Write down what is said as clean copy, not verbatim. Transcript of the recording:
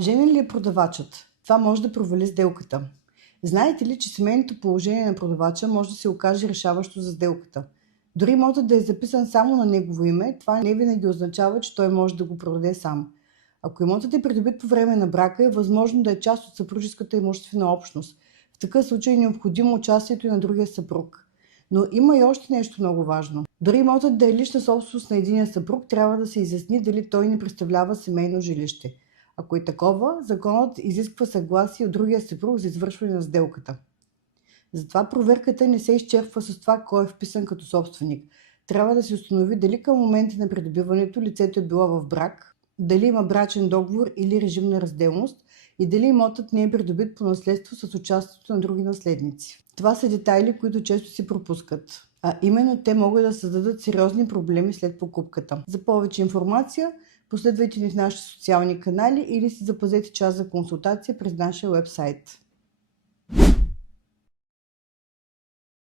Женен ли е продавачът? Това може да провали сделката. Знаете ли, че семейното положение на продавача може да се окаже решаващо за сделката? Дори имотът да е записан само на негово име, това не винаги означава, че той може да го продаде сам. Ако имотът е придобит по време на брака, е възможно да е част от съпружеската имуществена общност. В такъв случай е необходимо участието и на другия съпруг. Но има и още нещо много важно. Дори имотът да е лична собственост на единия съпруг, трябва да се изясни дали той не представлява семейно жилище. Ако е такова, законът изисква съгласие от другия съпруг за извършване на сделката. Затова проверката не се изчерпва с това кой е вписан като собственик. Трябва да се установи дали към момента на придобиването лицето е било в брак, дали има брачен договор или режим на разделност и дали имотът не е придобит по наследство с участието на други наследници. Това са детайли, които често се пропускат. А именно те могат да създадат сериозни проблеми след покупката. За повече информация последвайте ни в нашите социални канали или си запазете час за консултация през нашия уебсайт.